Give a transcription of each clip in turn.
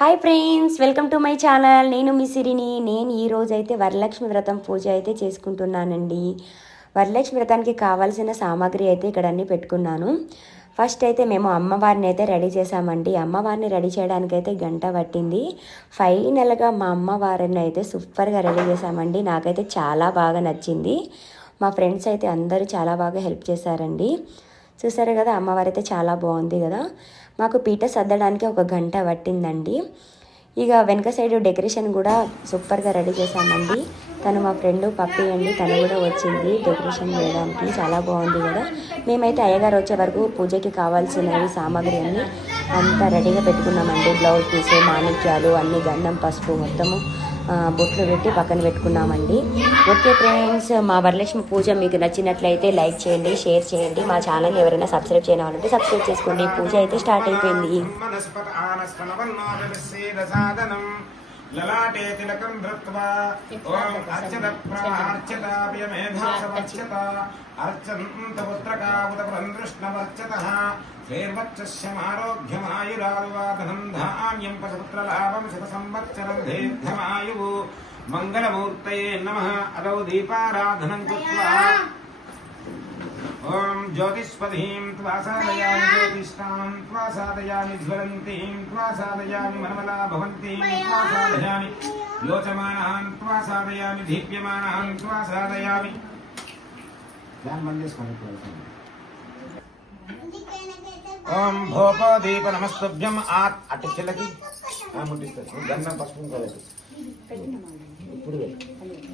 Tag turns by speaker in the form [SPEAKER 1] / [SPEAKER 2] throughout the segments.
[SPEAKER 1] Hi friends welcome to my channel నేను మీ సిరిని. నేను ఈ అయితే వరలక్ష్మి వ్రతం పూజ అయితే చేసుకుంటున్నానండి. వరలక్ష్మి వ్రతానికి కావాల్సిన సామాగ్రి అయితే ఇక్కడ అన్నీ పెట్టుకున్నాను. ఫస్ట్ అయితే మేము అమ్మవారిని అయితే రెడీ చేసామండి అమ్మవారిని రెడీ చేయడానికి అయితే గంట పట్టింది. ఫైనల్గా మా అమ్మవారిని అయితే సూపర్గా రెడీ చేసామండి నాకైతే చాలా బాగా నచ్చింది. మా ఫ్రెండ్స్ అయితే అందరూ చాలా బాగా హెల్ప్ చేశారండి. చూసారు కదా అమ్మవారు అయితే చాలా బాగుంది కదా. మాకు పీట సర్దడానికి ఒక గంట పట్టిందండి. ఇక వెనక సైడ్ డెకరేషన్ కూడా సూపర్గా రెడీ చేశామండి. తను మా ఫ్రెండ్ పప్పి అండి. తను కూడా వచ్చింది డెకరేషన్ చేయడానికి. చాలా బాగుంది కదా. మేమైతే అయ్యగారు వచ్చే వరకు పూజకి కావాల్సినవి సామాగ్రి అన్నీ అంతా రెడీగా పెట్టుకున్నామండి. బ్లౌజ్ పీసు మాణిక్యాలు అన్ని గంధం పసుపు మొత్తము బొట్లు పెట్టి పక్కన పెట్టుకున్నామండి. ఓకే ఫ్రెండ్స్ మా వరలక్ష్మి పూజ మీకు నచ్చినట్లయితే లైక్ చేయండి షేర్ చేయండి. మా ఛానల్ ఎవరైనా సబ్స్క్రైబ్ చేయాలంటే సబ్స్క్రైబ్ చేసుకోండి. పూజ అయితే స్టార్ట్ అయిపోయింది.
[SPEAKER 2] మనస్పత ఆనస్తనవన్నోదవిశ్వేదసాదనం లలాటే తిలకం ధృత్వా ఓం అర్చత ప్రార్చతాప్యమేధాసమర్చత అర్చంత పుత్రకాముదపురం దృష్ణమర్చతః శ్రీర్వక్షస్యమారోగ్యమాయురారువాదనం ధాన్యం పశుపుత్రలాభం శత సంవత్సరం దీర్ఘమాయువు మంగళమూర్తయే నమః అదౌ దీపారాధనం కృత్వా ఓం జ్యోతిష్పదీం త్వా సాధయామి జ్యోతిష్టాం త్వా సాధయామి జ్వలంతీం త్వా సాధయామి మనమలా భవంతీం త్వా సాధయామి లోచమానాం త్వా సాధయామి దీప్యమానాం త్వా సాధయామి ఫ్యాన్ బంద్ చేసుకోండి ఓం భోపో దీప నమస్తుభ్యం ఆత్ అటు చెల్లకి ఆ, ముట్టిస్తారు గంధం పసుపు ఇంకా పెట్టు. ఇప్పుడు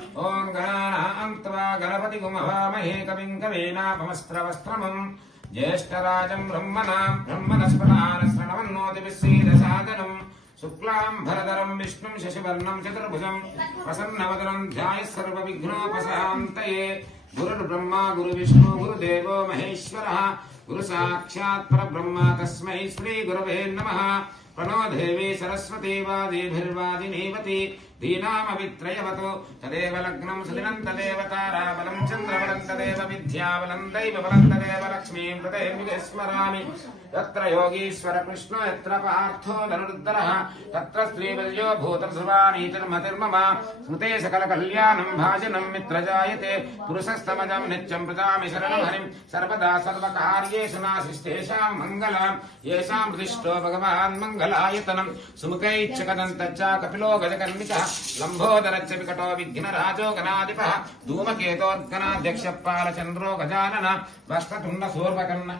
[SPEAKER 2] ध्रुवम् ॐ गणानां त्वा गणपतिगुमभामहे कविम् कवीनापमस्त्रवस्त्रमम् ज्येष्ठराजम् ब्रह्मणां ब्रह्मणस्पदानश्रणवन्नोतिभिस्सीदसादनम् शुक्लाम् भरधरम् विष्णुम् शशिवर्णम् चतुर्भुजम् प्रसन्नवदनम् ध्यायः सर्वविघ्नोपशान्तये गुरुर्ब्रह्मा गुरुविष्णु गुरुदेवो महेश्वरः गुरुसाक्षात् परब्रह्म तस्मै श्रीगुरवे नमः प्रणो देवी सरस्वती वादिभिर्वादिनीवति దీనామవిత్రయవతో తదేవ లగ్నం సుదినం తదేవ తారాబలం చంద్రబలం తదేవ విద్యాబలం దైవబలం తదేవ లక్ష్మీం తదేవి స్మరామి तत्र योगीश्वर कृष्ण यत्र पार्थो धनुर्धरः, तत्र श्रीवल्यो भूतसुवानीतिर्मतिर्मम स्मृते सकलकल्याणम् भाजनम् मित्रजायते पुरुषस्तमजम् नित्यम् प्रजामि शरणम् हरिम् सर्वदा सर्वकार्येषु नाशिस्तेषाम् मङ्गलाम् येषाम् हृदिष्टो भगवान् मङ्गलायतनम् सुमुखैच्छकदन्तच्च कपिलो गजकर्मिकः लम्बोदरच्च विकटो विघ्नराजो गणाधिपः धूमकेतोर्गणाध्यक्षः पालचन्द्रो गजानन वस्तुण्ड सूर्वकर्ण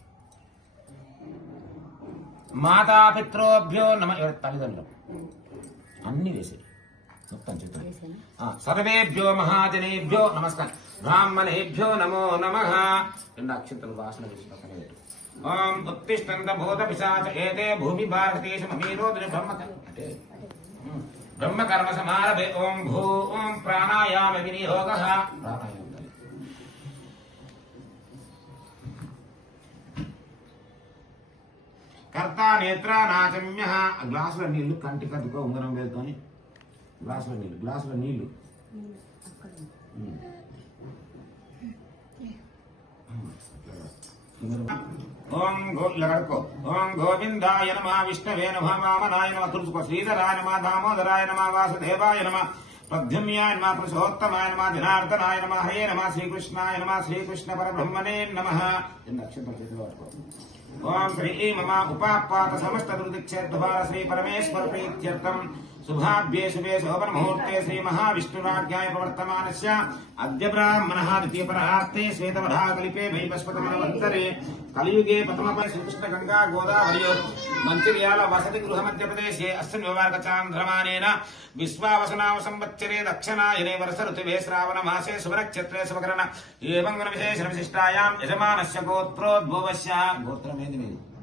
[SPEAKER 2] మాతాపిత్రోభ్యో నమ ఎవరి తల్లిదండ్రులు అన్ని వేసి మొత్తం చెప్తాను ఆ, సర్వేభ్యో మహాజనేభ్యో నమస్కారం బ్రాహ్మణేభ్యో నమో నమ రెండు అక్షంతలు వాసన వేసి పక్కన పెట్టు ఓం ఉత్తిష్టంత భూత పిశాచ ఏతే భూమి భారతదేశమీరోధుని బ్రహ్మ అంటే ఉమ్, బ్రహ్మకర్మ సమారభే ఓం భూ ఓం ప్రాణాయామ వినియోగ ప్రాణాయామం కర్త నేత్ర నాచమ్య. గ్లాసులో నీళ్ళు కంటి కద్దుకో ఉంగరం వేసుకొని గ్లాసులో నీళ్ళు గ్లాసులో నీళ్ళు. ఓం గో ఇలా కడుక్కో ఓం గోవిందాయ నమ విష్ణవే నమ వామనాయ నమ తులసుకో శ్రీధరాయ నమ దామోదరాయ నమ వాసుదేవాయ నమ పద్యమ్యాయ నమ పురుషోత్తమాయ నమ జనార్దనాయ నమ హరే నమ శ్రీకృష్ణాయ నమ శ్రీకృష్ణ పరబ్రహ్మణే నమ చేతిలో పట్టుకో ఓం శ్రీ మమ ఉపాపాత సమస్త దుర్దిక్షేద్వార శ్రీ పరమేశ్వర ప్రీత్యర్థం. शुभाभ्ये शुभे शोभनमुहूर्ते श्रीमहाविष्णुराज्ञाय प्रवर्तमानस्य अद्य ब्राह्मणः द्वितीयपरहास्ते श्वेतवराकलिपे भैवस्वतमनवन्तरे कलियुगे पतम पर श्रीकृष्ण गंगा गोदावरी मंत्रियाल प्रथमपय श्रीकृष्णगङ्गा गोदावर्यो मन्त्रियाल वसतिगृहमध्यप्रदेशे अस्मिन् विवार्गचान्द्रमानेन विश्वावसनावसंवत्सरे दक्षिणायने वर्ष ऋतुवे श्रावणमासे शुभनक्षत्रे शुभकरण एवं गुणविशेषविशिष्टायां यजमानस्य गोत्रोद्भुवस्य गोत्रमेधिमेधि।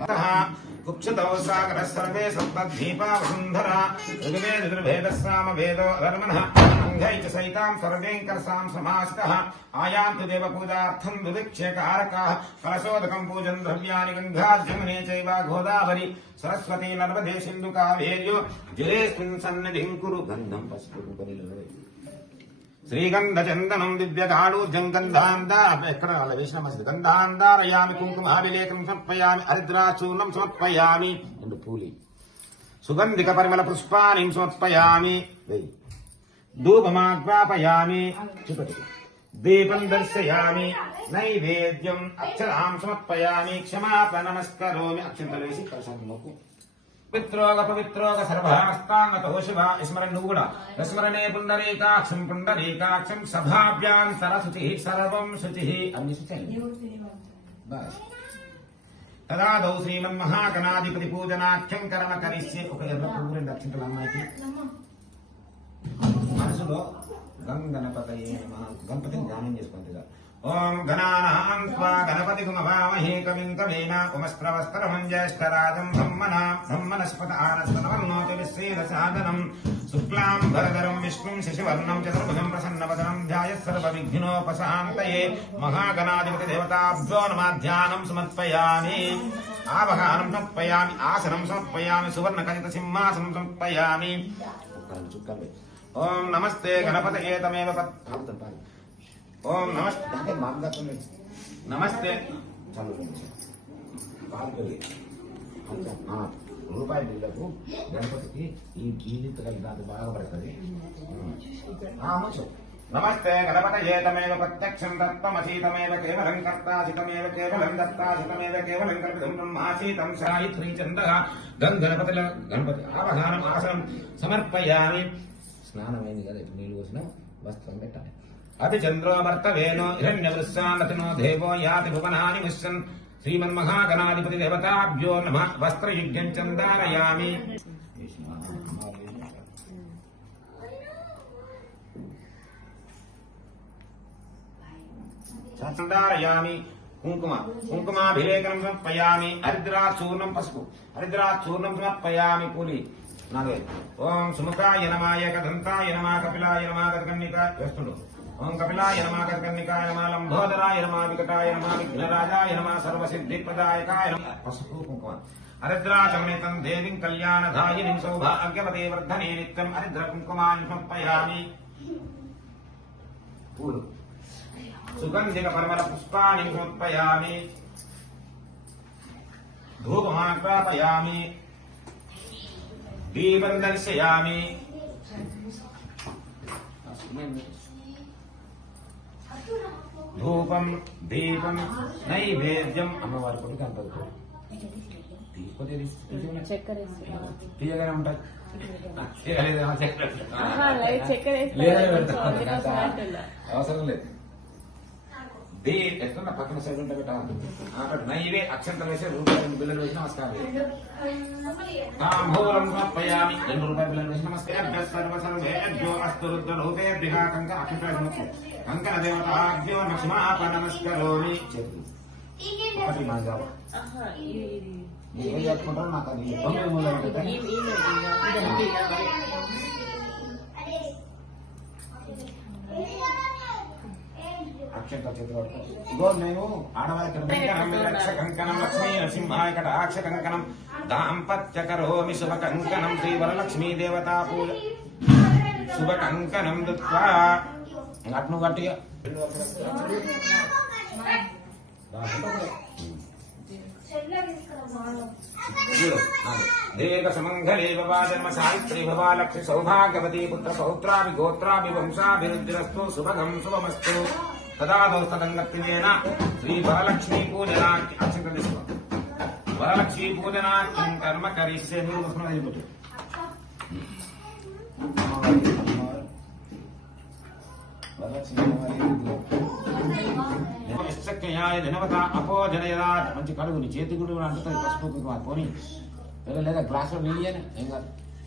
[SPEAKER 2] ततः कुक्षतौ सागरः सर्वे सप्तद्वीपा वसुन्धरा ऋग्वेदुर्भेदः सामवेदो धर्मणः अङ्घै च सहितां सर्वेङ्करसां समास्तः आयान्तु देवपूजार्थं दुदिक्षेकारकाः कलशोदकम् पूजन् द्रव्याणि गङ्गार्जमने चैव गोदावरि सरस्वती नर्मदे सिन्धु कावेर्यो जलेऽस्मिन् सन्निधिम् कुरु गन्धम् पश्चिम శ్రీగంధ చందనం దివ్యగాఢూర్జం గంధాందా ఎక్కడ వాళ్ళ వేసిన మసిది గంధాందారయామి కుంకుమాభిలేఖం సమర్పయామి హరిద్రాచూర్ణం సమర్పయామి. రెండు పూలి. సుగంధిక పరిమళ పుష్పాని సమర్పయామి. వెయ్యి ధూపమాగ్వాపయామి దీపం దర్శయామి. నైవేద్యం అక్షరాం సమర్పయామి. క్షమాప నమస్కరోమి. అక్షంతలు వేసి కలశాంతలోకి పవిత్రోగ పవిత్రోగ సర్వహస్తాంగతో శివ స్మరణ నువ్వు కూడా స్మరణే పుండరీకాక్షం పుండరీకాక్షం సభాభ్యాం సరశుచి సర్వం శుచి అన్ని శుచి బస్. తదాదౌ శ్రీమన్మహాగణాధిపతి పూజనాఖ్యం కర్మ కరిష్యే ఒక ఎర్ర పువ్వు రెండు అక్షంతల అమ్మాయికి. మనసులో గంగణపతయే గణపతిని ధ్యానం చేసుకుంది ఓం గణానాం స్వా గణపతి గుమభామహే కవిం కవీన ఉమస్త్రవస్త్రమం జ్యేష్ఠరాజం బ్రహ్మణా బ్రహ్మణస్పత ఆనస్తనమన్నోతి విశ్రీర సాధనం శుక్లాం భరధరం విష్ణుం శశివర్ణం చతుర్భుజం ప్రసన్నవదనం ధ్యాయ సర్వ విఘ్నోపశాంతయే మహాగణాధిపతి దేవతాభ్యో నమాధ్యానం సమర్పయామి ఆవహానం సమర్పయామి ఆసనం సమర్పయామి సువర్ణ కజిత సింహాసనం సమర్పయామి ఓం నమస్తే. నమస్తే. రూపాయి బిల్లకు గణపతికి ఈ బీజిత్ కలిగి అది బాగా పడుతుంది. నమస్తే గణపతయే తమేవ ప్రత్యక్షం దత్తమసీతమేవ కేవలం కర్తాసితమేవ కేవలం దత్తాసితమేవ కేవలం కల్పితం బ్రహ్మాసీతం సాయిత్రీ చంద. గం గణపతిల గణపతి ఆవధానం ఆసనం సమర్పయామి. స్నానమైంది కదా నీళ్ళు పోసిన వస్త్రం పెట్టాలి. అతి చంద్రో వర్తవేనో హిరణ్యవృత్సానతినో దేవో యాతి భువనాని మిశ్రన్. శ్రీమన్మహాగణాధిపతి దేవతాభ్యో నమ. వస్త్రయుగ్యం చందారయామి. చందారయామి. కుంకుమ. కుంకుమాభిలేఖనం సమర్పయామి. హరిద్రాచూర్ణం పసుపు. హరిద్రాచూర్ణం సమర్పయామి పూలి. నాలుగైదు. ఓం సుముఖాయ నమాయ కదంతాయ నమా. కపిలాయ నమా. గతకన్నిక వేస్తుండవు ఓం కపిలాయ నమా గతకన్నికాయ నమా లంబోదరాయ నమా వికటాయ నమా విఘ్నరాజాయ నమా సర్వసిద్ధిప్రదాయకాయ నమః పసుపు కుంకుమ హరిద్రాచమనితం దేవిం కళ్యాణధాయినిం సౌభాగ్యవదే వర్ధనే నిత్యం హరిద్ర కుంకుమాన్ని సమర్పయామి పూలు సుగంధిక పరిమళ పుష్పాణి సమర్పయామి ధూపమాగ్రాపయామి దీపం దర్శయామి ధూపం దీపం నైవేద్యం అమ్మవారి కొడుకు
[SPEAKER 3] వేసి.
[SPEAKER 2] తీయగానే. ఉంటాయి తీయగలేదా? చక్కెర. దీ ఎట్లున్నా పక్కన సైడ్ ఉంటే పెట్టా అక్కడ నైవే అక్షంతలు వేసి రూపాయలు బిల్లలు వేసి నమస్కారం. తాంబూలం సమర్పయామి. రెండు రూపాయల బిల్లలు వేసి నమస్కారం. అస్తు కంక కంకణ దేవతాభ్యో నమస్కరోమి. ఒకటి. మీరు ఏం చెప్పుకుంటారో నాకు అది. తొమ్మిది మూడు అంటే
[SPEAKER 3] ఈ- ఈ నది, ఇదంతా కావాలి.
[SPEAKER 2] అక్షంత. ఇగో లక్ష్మీ నరసింహాయ కటాక్ష కంకణం దాంపత్య కరోమి శుభ కంకణం శ్రీ వరలక్ష్మీ దేవతా పూజ. శుభ కంకణం దుత్వా గట్టిగా భవా జన్మ సావిత్రి భవా లక్ష్మి సౌభాగ్యవతి పుత్ర పౌత్రాభి గోత్రాభి వంశాభివృద్ధిరస్తు శుభగం శుభమస్తు. తదా శ్రీ వరలక్ష్మీ పూజనా అక్షంత వరలక్ష్మీ పూజనాఖ్యం కర్మ కరిష్యే. మీరు వస్తున్న అయిపోతుంది నిశ్చక్యాయ దినవత అపోజనయదా మంచి కడుగు నీ చేతి గుడి అంటుతుంది పసుపు కుంకుమ పోనీ. లేదా లేదా గ్లాసులో నీళ్ళు అని ఏం కాదు.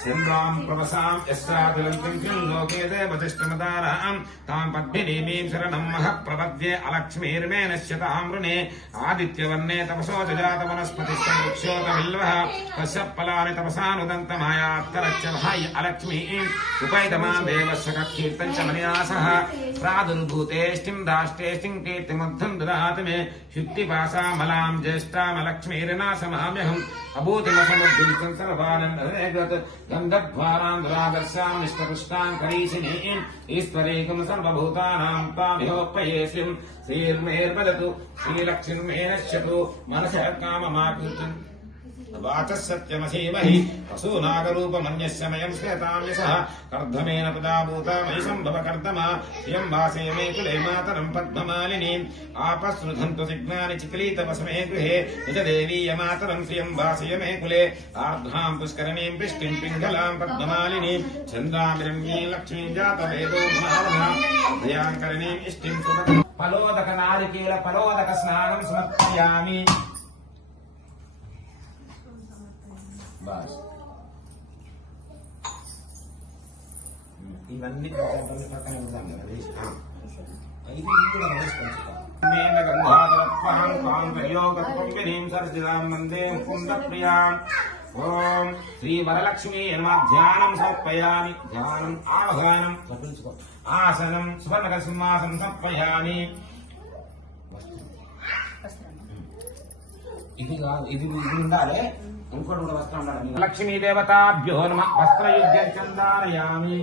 [SPEAKER 2] కృత్వాం కల్పయంతీం పద్మే చంద్రాం ప్రభసాం యస్యాదిలంతిం కిం లోకే దేవతిష్టమదారాం తాం పద్మినీమీం శరణం మహ ప్రపద్యే అలక్ష్మీర్మే నశ్యతాం వృణే ఆదిత్యవర్ణే తపసో జజాత వనస్పతిష్టం వృక్షోత బిల్వః తస్య ఫలాని తపసానుదంతమాయాత్తరచ్చ మహాయ అలక్ష్మీం ఉపైతమాం దేవస్య కీర్తం చ మనియాసః ప్రాదుర్భూతేష్టిం దాష్టేష్టిం కీర్తిమర్థం దదాతి మే శుక్తిపాసామలాం జ్యేష్ఠామలక్ష్మీర్నాశమామ్యహం సమామ్యహం अभूतिमसमुद्भिन्तरभानन्दरागस्याम् निष्टपुष्टाम् करीशिनीम् ईश्वरेकम् सर्वभूतानाम् श्रीर्मेर्वदतु श्रीलक्ष्मीर्मे मनसः काममाकृतम्। वाचस्सत्यमसीमहि वसूनागरूपमन्यस्यमयम् श्वेताम् यशः कर्धमेन पदाभूता मयिसम्भवकर्दमा श्रियम् वासे मे कुले मातरम् पद्ममालिनीम् आपसृधन्तु जिज्ञानि चिक्लीतमस मे गृहे निज देवीय मातरम् श्रियम् वासय मे कुले आर्धाम् पुष्करणीम् पिष्टिम् पिङ्गलाम् पद्ममालिनीम् चन्द्रामिरण्यीम् लक्ष्मीम् जातवेदो महावधाम् इष्टिम् सुमतम् फलोदक नारिकेल फलोदक स्नानम् समर्पयामि బస్. ఇవన్నీ పక్కన ఉందాం కదా వేసి ఇది కూడా వేసుకొని మేన గంగాధరత్వాం తాం ప్రయోగత్వం సరసిదాం వందే ముకుంద ప్రియాం ఓం శ్రీ వరలక్ష్మీ నమ ధ్యానం సమర్పయామి. ధ్యానం తప్పించుకో ఆసనం సువర్ణక సింహాసనం సమర్పయామి ఇది కాదు ఇది ఇది ఉండాలి. ఇంకోటి కూడా వస్త్రం ఉండాలి లక్ష్మీ దేవతాభ్యో నమ. వస్త్రయుగ్యం చందానయామి.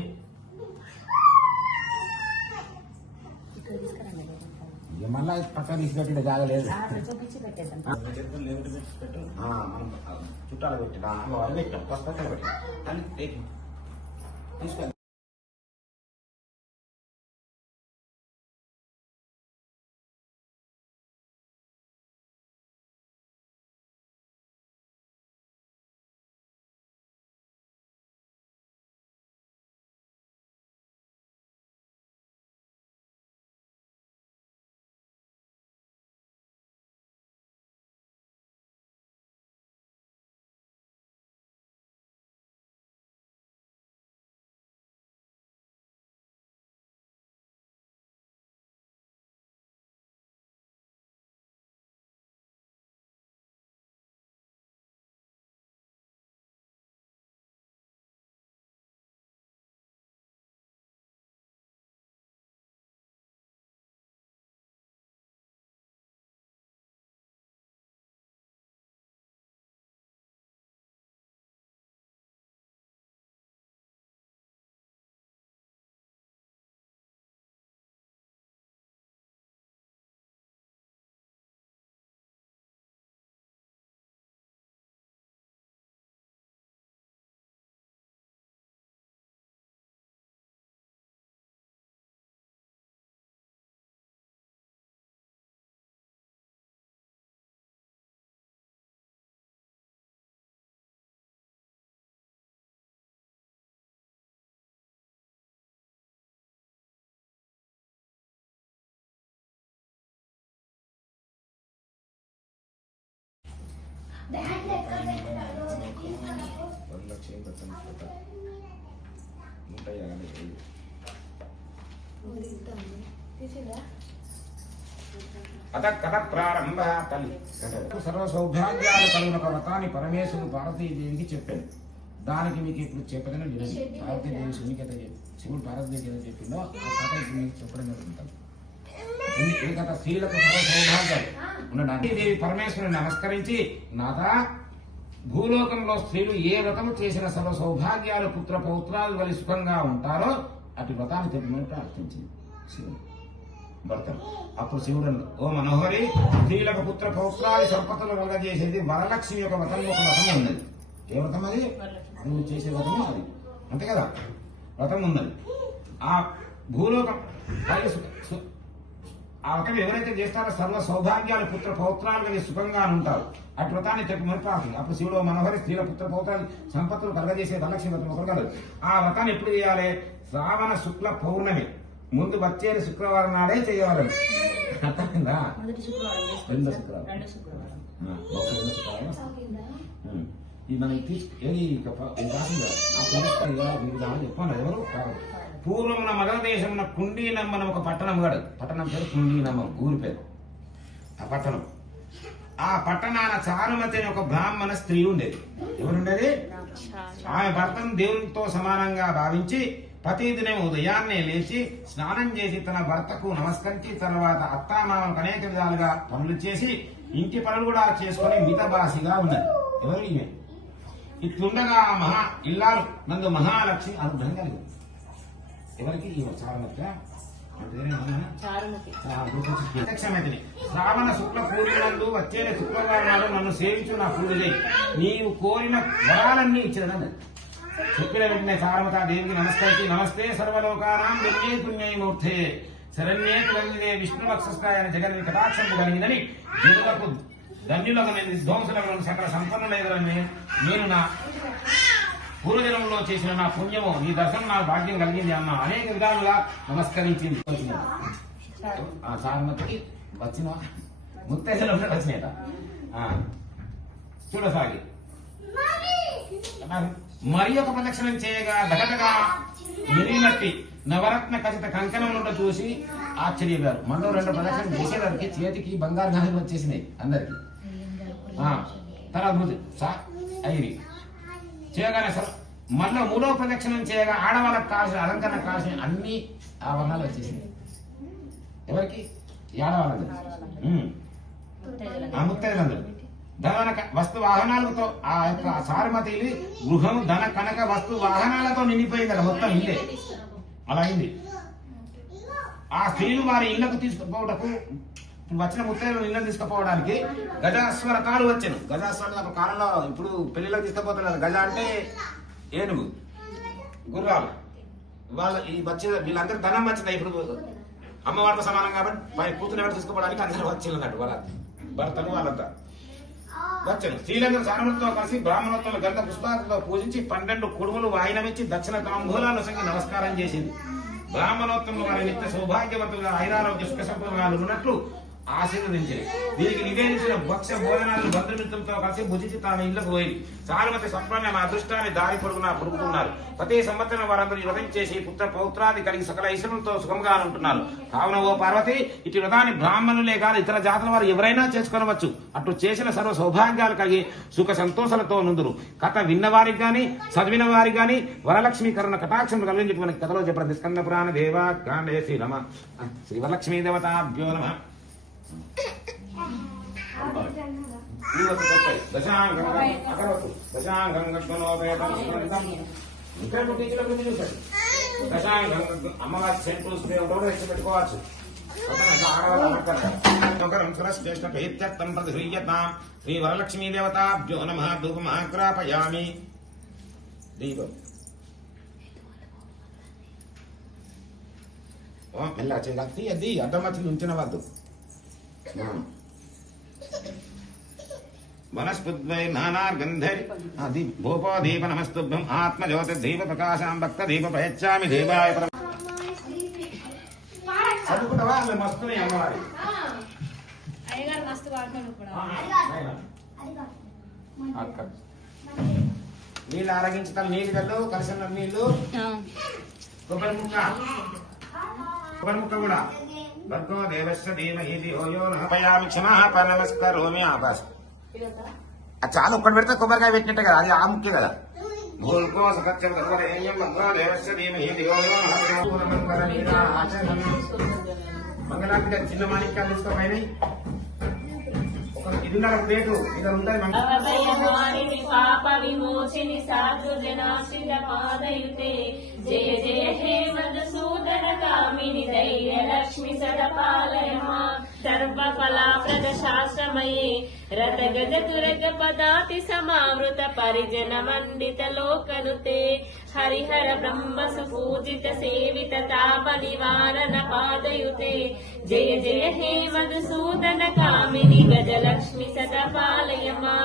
[SPEAKER 2] ఇక మళ్ళా పక్కన పెట్టిన జాగలేదు చుట్టాలు పెట్టిన పెట్టాం. పక్కన పెట్టాం. తీసుకెళ్ళి. వరలక్ష్మి వ్రతం వ్రతం. నూట యాభై ఐదు. ప్రారంభ తల్లి సర్వ సౌభాగ్యాలు కలిగిన ఒక వ్రతాన్ని పరమేశ్వరుడు భారతీయదేవికి చెప్పాను దానికి మీకు ఇప్పుడు చెప్పదని వినండి భారతీయదేవి శివునికి అయితే శివుడు పార్వతీదేవికి ఏదో చెప్పిందో ఆ కథ ఇప్పుడు మీకు చెప్పడం జరుగుతుంది ఎందుకంటే స్త్రీలకు సర్వ సౌభాగ్యాలు దేవి పరమేశ్వరుని నమస్కరించి నాథా భూలోకంలో స్త్రీలు ఏ వ్రతము చేసిన సర్వ సౌభాగ్యాలు పుత్ర పౌత్రాలు వలి సుఖంగా ఉంటారో అటు వ్రతాన్ని చెప్పమని ప్రార్థించింది శివుడు. భర్తను అప్పుడు శివుడు ఓ మనోహరి స్త్రీలకు పుత్ర పౌత్రాది సంపదలు వలగజేసేది వరలక్ష్మి యొక్క వ్రతం ఒక వ్రతం ఉన్నది. ఏ వ్రతం అది? నువ్వు చేసే వ్రతము అది. అంతే కదా? వ్రతం ఉన్నది. ఆ భూలోకం ఆ వ్రతం ఎవరైతే చేస్తారో సర్వ సౌభాగ్యాలు పుత్ర పౌత్రాలు కలిగి సుఖంగా ఉంటారు. అటు వ్రతాన్ని చెప్పమని ప్రార్థన అప్పుడు శివుడు మనోహరి స్త్రీల పుత్ర పౌత్రాలు సంపత్తులు కలగజేసే వరలక్ష్మి వ్రతం ఒకరు కాదు. ఆ వ్రతాన్ని ఎప్పుడు చేయాలి? శ్రావణ శుక్ల పౌర్ణమి. ముందు వచ్చే శుక్రవారం నాడే చేయవాలి అర్థమైందా?
[SPEAKER 3] మొదటి శుక్రవారం
[SPEAKER 2] రెండో
[SPEAKER 3] చేసుకోవచ్చు
[SPEAKER 2] శుక్రవారం.
[SPEAKER 3] రెండో శుక్రవారం.
[SPEAKER 2] ఆ, ఒక రెండో శుక్రవారం. ఉం. ఇది మనకి తీసుకు ఏది రాసిందా ఆ చెప్పండి. ఎవరు. పూర్వమున మగధ దేశమున కుండీనమ్మన ఒక పట్టణం గడు పట్టణం పేరు కుండీనమ్మం ఊరి పేరు. ఆ పట్టణం. ఆ పట్టణాన చారుమతి అనే ఒక బ్రాహ్మణ స్త్రీ ఉండేది. ఎవరుండేది? ఆమె భర్తను దేవునితో సమానంగా భావించి ప్రతిదినం ఉదయాన్నే లేచి స్నానం చేసి తన భర్తకు నమస్కరించి తర్వాత అత్తామామలకు అనేక విధాలుగా పనులు చేసి ఇంటి పనులు కూడా చేసుకుని మితభాషిగా ఉన్నది. ఎవరు ఇట్లుండగా ఆ మహా ఇల్లాలు నందు మహాలక్ష్మి అనుగ్రహం కలిగింది. ఎవరికి చారుమతి? ప్రత్యక్షమైంది శ్రావణ శుక్ల పూర్ణినందు వచ్చే శుక్రవారం నాడు నన్ను సేవించు నా పూజ చేయి. నీవు కోరిన వరాలన్నీ ఇచ్చినది చెప్పిన వెంటనే సారమతా దేవికి నమస్కరించి నమస్తే సర్వలోకానాం పుణ్యే పుణ్యమూర్తే. శరణ్యే త్వందే విష్ణు వక్షస్థాయ జగన్ కటాక్షం కలిగిందని జనులకు ధన్యులకు నేను విధ్వంసులకు సకల సంపన్నులైదని నేను నా పూర్వజన్మలో చేసిన నా పుణ్యము నీ దర్శనం నా భాగ్యం కలిగింది అన్న అనేక విధాలుగా నమస్కరించింది ఆ సారమతికి వచ్చిన ముత్తైదలు వచ్చినాయట చూడసాగి మరి ఒక ప్రదక్షిణం చేయగా దగదగా మిలినట్టి నవరత్న ఖచ్చిత కంకణం నుండి చూసి ఆశ్చర్యపోయారు. మనలో రెండు ప్రదక్షిణం చేసేదానికి చేతికి బంగారు గాజులు వచ్చేసినాయి అందరికి. తర్వాత అయ్యి. చేయగానే సర మళ్ళీ మూడో ప్రదక్షిణం చేయగా ఆడవాళ్ళకి కావాల్సిన అలంకరణ కావాల్సిన అన్ని ఆభరణాలు వచ్చేసినాయి. ఎవరికి? ఉమ్. ఆ ముత్తైదులందరూ ధన వస్తు వాహనాలతో ఆ యొక్క సారమతి గృహం ధన కనక వస్తు వాహనాలతో నిండిపోయింది అలా మొత్తం ఇల్లే. అలా అయింది. ఆ స్త్రీలు వారి ఇళ్ళకు తీసుకుపోవటకు వచ్చిన ముత్తైదులు ఇళ్ళని తీసుకుపోవడానికి గజాస్వరకాలు వచ్చాను గజాస్వర ఒక కాలంలో ఇప్పుడు పెళ్ళిళ్ళకి తీసుకుపోతున్నారు. గజ అంటే ఏనుగు గుర్రాలు. వాళ్ళ ఈ వచ్చిన వీళ్ళందరూ ధనం వచ్చింది. ఇప్పుడు అమ్మవారితో సమానం కాబట్టి పై కూతురు ఎవరు తీసుకుపోవడానికి అందరూ వచ్చింది అన్నట్టు వాళ్ళ భర్తను వాళ్ళంతా. వచ్చాను శ్రీలంక సారములతో కలిసి బ్రాహ్మణోత్వం గంధ పుష్పాలతో పూజించి పన్నెండు కుడుములు వాయినమిచ్చి దక్షిణ తాంబూలాలు సంగి నమస్కారం చేసింది. బ్రాహ్మణోత్తంలో వారి నిత్య సౌభాగ్యవంతులుగా ఐరారోగ్య సుఖ సంపదలు ఉన్నట్లు ఆశీర్వదించింది దీనికి నివేదించిన భక్ష భోజనాలను బంధుమిత్రులతో కలిసి భుజించి తాను ఇళ్ళకు పోయింది చాలామంది సంపన్న మా అదృష్టాన్ని దారి పొడుగునా పొడుగుతున్నారు. ప్రతి సంవత్సరం వారందరూ వ్రతం చేసి పుత్ర పౌత్రాది కలిగి సకల ఐశ్వర్యంతో సుఖంగా ఉంటున్నారు. కావున ఓ పార్వతి ఇటు వ్రతాన్ని బ్రాహ్మణులే కాదు ఇతర జాతుల వారు ఎవరైనా చేసుకొనవచ్చు. అటు చేసిన సర్వ సౌభాగ్యాలు కలిగి సుఖ సంతోషాలతో నుందురు. కథ విన్నవారికి గాని చదివిన వారికి గాని వరలక్ష్మీకరణ కటాక్షం కలిగించి మనకి కథలో చెప్పండి స్కంద పురాణ దేవా కాండే శ్రీ రమ శ్రీ వరలక్ష్మీ దేవతాభ్యో నమ. దశాంగం అకరవత్తు దశాంగం గణోపేతం ఇక్కడ టీచర్ల గురించి చూశాడు దశాంగం అమ్మవారి సెంటు స్ప్రే కూడా ఇచ్చి పెట్టుకోవచ్చు శ్రేష్టం ప్రతిహ్రీయతాం శ్రీ వరలక్ష్మీ దేవతాభ్యో నమ ధూపమాగ్రాపయామి దీపం ఓ, మెల్లగా చేయాలి తీయద్ది అడ్డమచ్చి ఉంచిన వద్దు వనస్పద్వై నానార్గంధై దీప్. భూపో దీప నమస్తుభ్యం ఆత్మజ్యోతి దీప ప్రకాశాం భక్త దీప ప్రయచ్చామి దేవాయ పరమ చదువుకుంటావా అలా మస్తున్నాయి అమ్మవారి నీళ్ళు ఆరగించుతాను. నీళ్ళు కళ్ళు కలిసిన నీళ్ళు. కొబ్బరి ముక్క. కొబ్బరి ముక్క కూడా. భర్గో దేవస్య ధీమహి ధియో యో నః పయామి క్షమాప నమస్కరోమి ఆపాస్ అది చాలా ఒక్కటి పెడితే కొబ్బరికాయ పెట్టినట్టే కదా అది ఆ ముఖ్య కదా భూల్కో సత్యం గర్వరేణ్యం భర్గో దేవస్య ధీమహి ధియో యో నః పయామి మంగళ నీరాచనం మంగళానికి చిన్న మాణిక్యాలు తీసుకోపోయినాయి ఒక ఇదిన్నర ప్లేటు ఇది ఉంటుంది
[SPEAKER 3] పాప విమోచిని సాధు జనాశ్రిత పాదయుతే జయ జయ హే మధుసూదన కామిని ధైర్య లక్ష్మి సదపాలయ శాస్త్రమయే గజ తురగ పదాతి సమావృత పరిజన మండిత లోకనుతే. హరిహర బ్రహ్మ సుపూజిత సేవిత తాప నివారణ పాదయుతే. జయ జయ హే మధుసూదన కామిని గజలక్ష్మి సదపాలయమా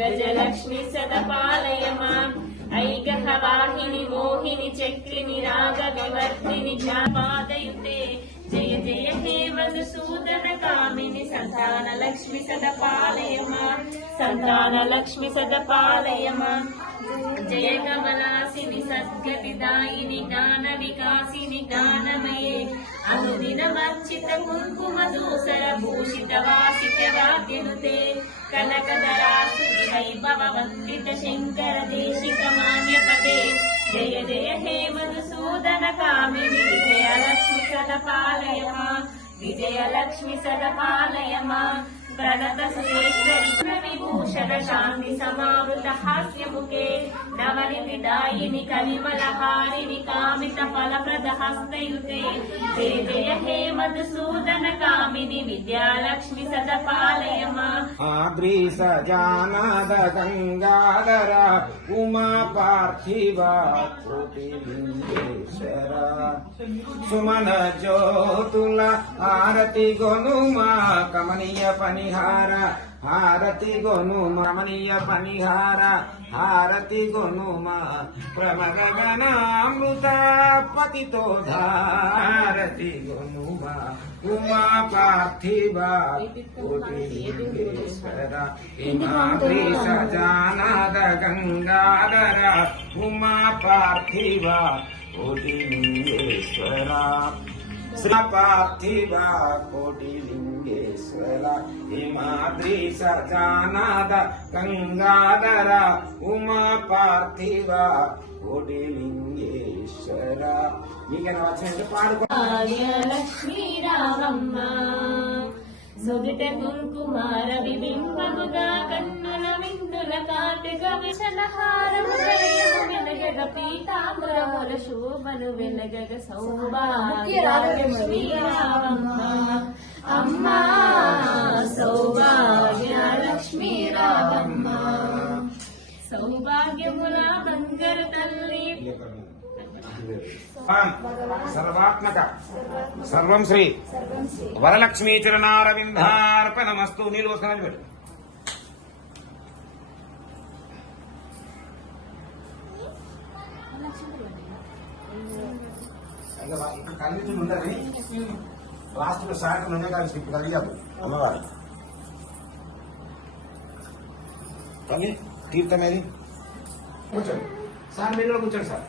[SPEAKER 3] గజలక్ష్మి సదపాలయమా ఐగహ వాహిని మోహిని చక్రిని రాగ వివర్తిని పాదయుతే జయ జయ హే మధుసూదన కామిని సంతాన లక్ష్మి సద పాలయమా సంతాన లక్ష్మి సద పాలయమా జయ కమలాసిని సద్గతి దాయిని జ్ఞాన వికాసిని జ్ఞానమయే. అనుదినమర్చిత కుంకుమ దూసర భూషిత వాసిత వాద్యనుతే. కనకధరాసు వైభవ వందిత శంకర దేశిక మాన్యపదే. జయ జయ హే మధుసూదన కామిని సదపాలయమా? విజయలక్ష్మి సదపాలయమా? ప్రణత సురేశ్వరి సమావృత హాస్యముఖే నవనిధి దాయిని కామిత ఫలప్రద హస్తయుతే జయ జయ హే మధుసూదన కామిని విద్యాలక్ష్మి సదపాలయమా
[SPEAKER 2] ఆద్రీస జానాద గంగాధర ఉమా పార్థివ కోటిలింగేశ్వర సుమన జ్యోతుల ఆరతి గొనుమా కమనీయ పని పనిహార హారతి గొనుమ కమనీయ పనిహార హారతి గొనుమ ప్రమగనామృత పతితో ధారతి గొనుమ ఉమా పార్థివ కోటిలింగేశ్వర హిమాద్రి సజానాద గంగాధర ఉమా పార్థివ కోటిలింగేశ్వర శ్రీ పార్థివ కోటిలింగేశ్వర హిమాద్రి సజానాద గంగాధర ఉమా పార్థివ కోటిలింగేశ్వర మీకైనా వచ్చినట్టు పాడుకో
[SPEAKER 3] లక్ష్మీ రామమ్మ సుగిట కుంకుమార విబింబముగా కన్నుల విందుల కార్తీక విషణహారము వెనగగ పీతాంబరముల శోభను వెనగగ సౌభాగ్యం శ్రీరామమ్మ అమ్మా సౌభాగ్య లక్ష్మీ రామమ్మ సౌభాగ్యముల బంగారు తల్లి.
[SPEAKER 2] సర్వాత్మక. సర్వం శ్రీ. వరలక్ష్మీ చరణారవిందార్పణమస్తు. నీళ్ళు వస్తానని పెట్టు. కలిసి ఉండని లాస్ట్లో సాయంత్రం నుండే కలిసి ఇప్పుడు కలిగాము అమ్మవారు కానీ తీర్థం ఏది కూర్చోండి సార్ మీరు కూడా కూర్చోండి సార్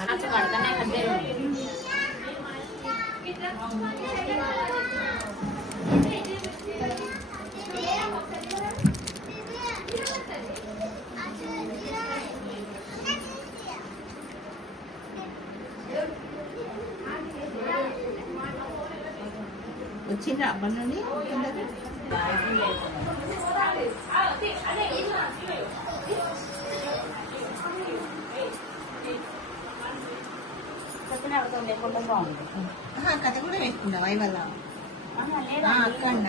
[SPEAKER 3] అన్నట్టు పడతానే అంటే
[SPEAKER 4] ఆహా, కథ కూడా పెట్టుకున్నావా ఇవాళ? అక్కడ?